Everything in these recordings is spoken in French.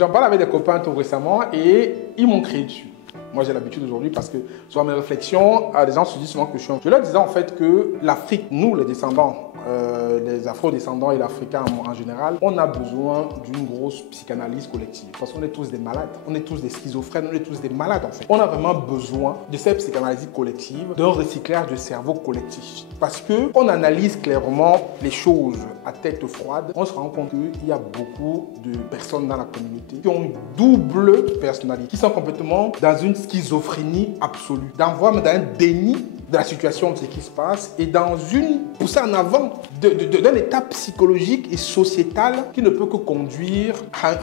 J'en parle avec des copains tout récemment et ils m'ont crié dessus. Moi, j'ai l'habitude aujourd'hui parce que sur mes réflexions, les gens se disent souvent que je suis un... Je leur disais en fait que l'Afrique, nous les descendants, les afro-descendants et l'Africain en général, on a besoin d'une grosse psychanalyse collective. Parce qu'on est tous des malades, on est tous des schizophrènes, on est tous des malades en fait. On a vraiment besoin de cette psychanalyse collective, d'un recyclage de cerveau collectif. Parce qu'on analyse clairement les choses à tête froide, on se rend compte qu'il y a beaucoup de personnes dans la communauté qui ont une double personnalité, qui sont complètement dans une schizophrénie absolue, dans un déni de la situation, de ce qui se passe, et dans une poussée en avant d'un état psychologique et sociétal qui ne peut que conduire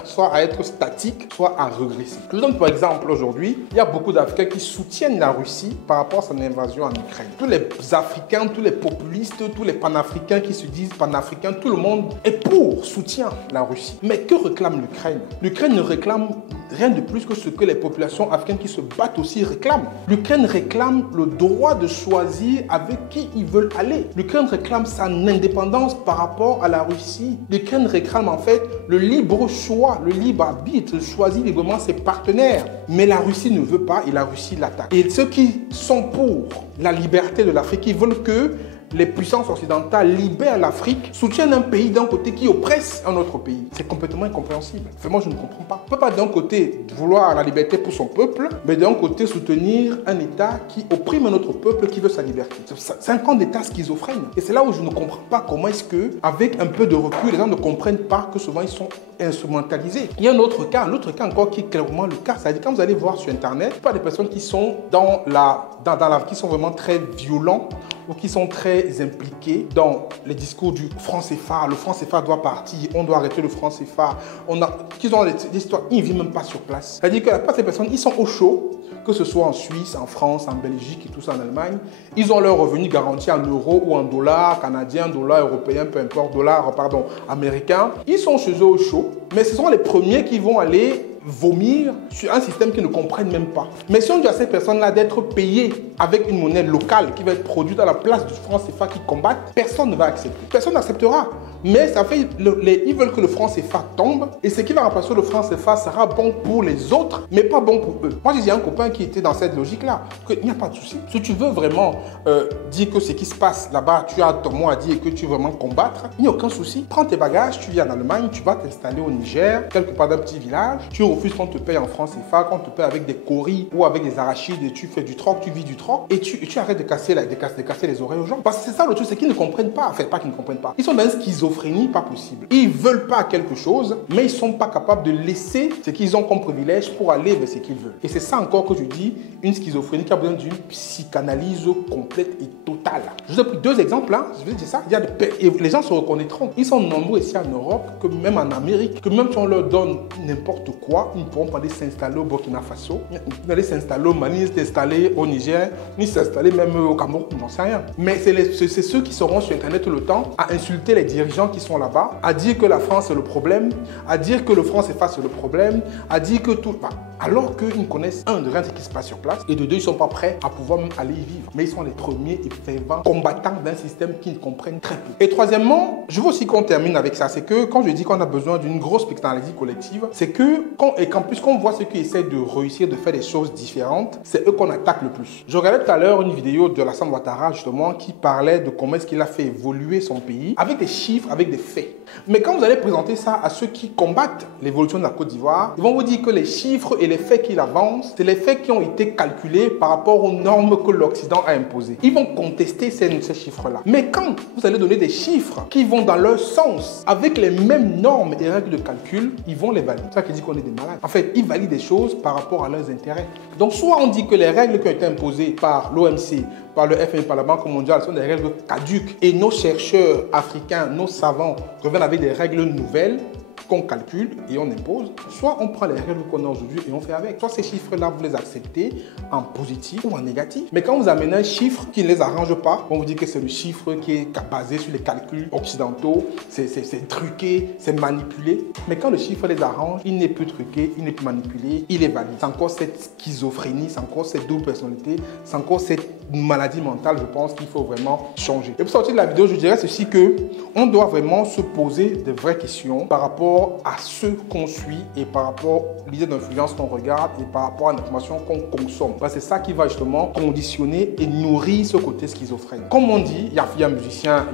soit à être statique, soit à régresser. Je vous donne par exemple aujourd'hui, il y a beaucoup d'Africains qui soutiennent la Russie par rapport à son invasion en Ukraine. Tous les Africains, tous les populistes, tous les panafricains qui se disent panafricains, tout le monde est pour, soutient la Russie. Mais que réclame l'Ukraine? L'Ukraine ne réclame rien de plus que ce que les populations africaines qui se battent aussi réclament. L'Ukraine réclame le droit de choisir avec qui ils veulent aller. L'Ukraine réclame son indépendance par rapport à la Russie. L'Ukraine réclame en fait le libre choix, le libre arbitre, choisir librement ses partenaires. Mais la Russie ne veut pas et la Russie l'attaque. Et ceux qui sont pour la liberté de l'Afrique, ils veulent que les puissances occidentales libèrent l'Afrique, soutiennent un pays d'un côté qui oppresse un autre pays. C'est complètement incompréhensible. Enfin, moi, je ne comprends pas. On ne peut pas d'un côté vouloir la liberté pour son peuple, mais d'un côté soutenir un État qui opprime un autre peuple qui veut sa liberté. C'est un camp d'État schizophrène. Et c'est là où je ne comprends pas comment est-ce que, avec un peu de recul, les gens ne comprennent pas que souvent ils sont instrumentalisés. Il y a un autre cas encore qui est clairement le cas. C'est-à-dire quand vous allez voir sur Internet, pas des personnes qui sont qui sont vraiment très violents ou qui sont très impliqués dans les discours du franc CFA. Le franc CFA doit partir, on doit arrêter le franc CFA. Qu'ils ont des histoires, ils ne vivent même pas sur place. C'est-à-dire que la plupart des personnes, ils sont au chaud, que ce soit en Suisse, en France, en Belgique et tout ça en Allemagne. Ils ont leur revenu garanti en euros ou en dollars canadiens, dollars européens, peu importe, dollars, américains. Ils sont chez eux au chaud, mais ce sont les premiers qui vont aller vomir sur un système qu'ils ne comprennent même pas. Mais si on dit à ces personnes-là d'être payées avec une monnaie locale qui va être produite à la place du franc CFA qu'ils combattent, personne ne va accepter. Personne n'acceptera. Mais ça fait, ils veulent que le franc CFA tombe et ce qui va remplacer le franc CFA sera bon pour les autres, mais pas bon pour eux. Moi, j'ai un copain qui était dans cette logique-là, qu'il n'y a pas de souci. Si tu veux vraiment dire que ce qui se passe là-bas, tu as ton mot à dire et que tu veux vraiment combattre, il n'y a aucun souci. Prends tes bagages, tu viens en Allemagne, tu vas t'installer au Niger, quelque part d'un petit village, tu refuses qu'on te paye en franc CFA, qu'on te paye avec des coris ou avec des arachides, et tu fais du troc, tu vis du troc, et tu arrêtes de casser les oreilles aux gens. Parce que c'est ça le truc, c'est qu'ils ne comprennent pas. Enfin, pas qu'ils ne comprennent pas. Ils sont dans une schizophrénie pas possible. Ils veulent pas quelque chose, mais ils sont pas capables de laisser ce qu'ils ont comme privilège pour aller vers ce qu'ils veulent. Et c'est ça encore que je dis, une schizophrénie qui a besoin d'une psychanalyse complète et totale. Je vous ai pris deux exemples, hein. Je vais dire ça. Et les gens se reconnaîtront. Ils sont nombreux ici en Europe, que même en Amérique, que même si on leur donne n'importe quoi, ils ne pourront pas aller s'installer au Burkina Faso, ni aller s'installer au Mali, ni s'installer au Niger, ni s'installer même au Cameroun, j'en sais rien. Mais c'est ceux qui seront sur Internet tout le temps à insulter les dirigeants qui sont là-bas, à dire que la France est le problème, à dire que le franc CFA c'est le problème, à dire que tout... Alors qu'ils ne connaissent, un, de rien ce qui se passe sur place, et de deux, ils ne sont pas prêts à pouvoir même aller y vivre. Mais ils sont les premiers et fervents combattants d'un système qu'ils ne comprennent très peu. Et troisièmement, je veux aussi qu'on termine avec ça, c'est que quand je dis qu'on a besoin d'une grosse psychanalyse collective, c'est que, puisqu'on voit ceux qui essaient de réussir, de faire des choses différentes, c'est eux qu'on attaque le plus. Je regardais tout à l'heure une vidéo de Alassane Ouattara, justement, qui parlait de comment est-ce qu'il a fait évoluer son pays, avec des chiffres, avec des faits. Mais quand vous allez présenter ça à ceux qui combattent l'évolution de la Côte d'Ivoire, ils vont vous dire que les chiffres et les faits qu'il avance, c'est les faits qui ont été calculés par rapport aux normes que l'Occident a imposées. Ils vont contester ces chiffres-là. Mais quand vous allez donner des chiffres qui vont dans leur sens, avec les mêmes normes et règles de calcul, ils vont les valider. C'est ça qui dit qu'on est des malades. En fait, ils valident des choses par rapport à leurs intérêts. Donc, soit on dit que les règles qui ont été imposées par l'OMC, par le FMI, par la Banque mondiale, sont des règles caduques. Et nos chercheurs africains, nos savants reviennent avec des règles nouvelles qu'on calcule et on impose. Soit on prend les règles qu'on a aujourd'hui et on fait avec. Soit ces chiffres-là, vous les acceptez en positif ou en négatif. Mais quand vous amenez un chiffre qui ne les arrange pas, on vous dit que c'est le chiffre qui est basé sur les calculs occidentaux, c'est truqué, c'est manipulé. Mais quand le chiffre les arrange, il n'est plus truqué, il n'est plus manipulé, il est valide. C'est encore cette schizophrénie, c'est encore cette double personnalité, c'est encore cette maladie mentale, je pense qu'il faut vraiment changer. Et pour sortir de la vidéo, je dirais ceci que on doit vraiment se poser de vraies questions par rapport à ce qu'on suit et par rapport à l'idée d'influence qu'on regarde et par rapport à l'information qu'on consomme. Parce que c'est ça qui va justement conditionner et nourrir ce côté schizophrène. Comme on dit, il y a un musicien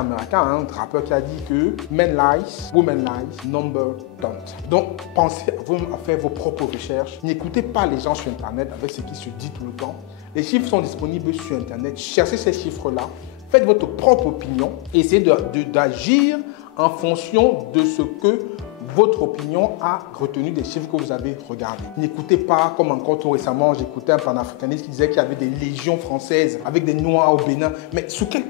américain, un rappeur qui a dit que men lies, women lies, number don't. Donc, pensez à faire vos propres recherches. N'écoutez pas les gens sur Internet avec ce qui se dit tout le temps. Les chiffres sont disponibles sur Internet. Cherchez ces chiffres-là. Faites votre propre opinion. Essayez d'agir en fonction de ce que votre opinion a retenu des chiffres que vous avez regardés. N'écoutez pas, comme encore tout récemment, j'écoutais un panafricaniste qui disait qu'il y avait des légions françaises avec des Noirs au Bénin. Mais sous quelle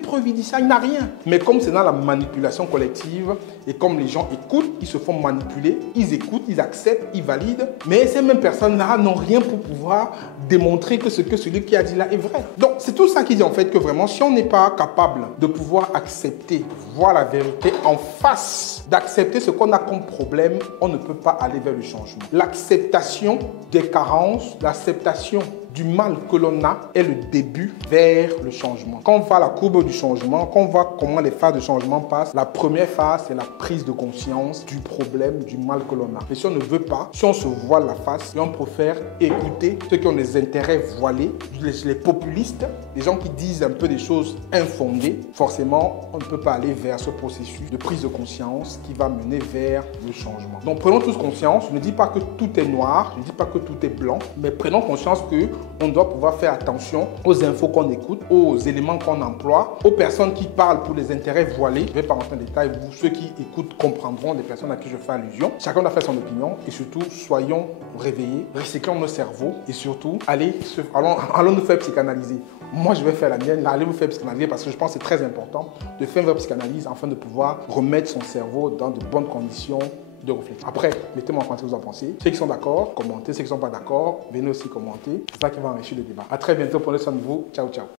preuve il dit ça? Il n'a rien. Mais comme c'est dans la manipulation collective et comme les gens écoutent, ils se font manipuler, ils écoutent, ils acceptent, ils valident. Mais ces mêmes personnes-là n'ont rien pour pouvoir démontrer que ce que celui qui a dit là est vrai. Donc c'est tout ça qui dit en fait que vraiment, si on n'est pas capable de pouvoir accepter, voir la vérité en face, d'accepter ce qu'on a comme problème, on ne peut pas aller vers le changement. L'acceptation des carences, l'acceptation du mal que l'on a est le début vers le changement. Quand on voit la courbe du changement, quand on voit comment les phases de changement passent, la première phase, c'est la prise de conscience du problème, du mal que l'on a. Et si on ne veut pas, si on se voile la face, et on préfère écouter ceux qui ont des intérêts voilés, les populistes, les gens qui disent un peu des choses infondées, forcément, on ne peut pas aller vers ce processus de prise de conscience qui va mener vers le changement. Donc prenons tous conscience, je ne dis pas que tout est noir, je ne dis pas que tout est blanc, mais prenons conscience que on doit pouvoir faire attention aux infos qu'on écoute, aux éléments qu'on emploie, aux personnes qui parlent pour les intérêts voilés. Je ne vais pas rentrer en détail, vous, ceux qui écoutent comprendront les personnes à qui je fais allusion. Chacun doit faire son opinion et surtout, soyons réveillés, recyclons nos cerveaux et surtout, allons nous faire psychanalyser. Moi, je vais faire la mienne, allez vous faire psychanalyser parce que je pense que c'est très important de faire une psychanalyse afin de pouvoir remettre son cerveau dans de bonnes conditions de réflexion. Après, mettez-moi en commentaire ce que vous en pensez. Ceux qui sont d'accord, commentez. Ceux qui ne sont pas d'accord, venez aussi commenter. C'est ça qui va enrichir le débat. À très bientôt. Prenez soin de vous. Ciao, ciao.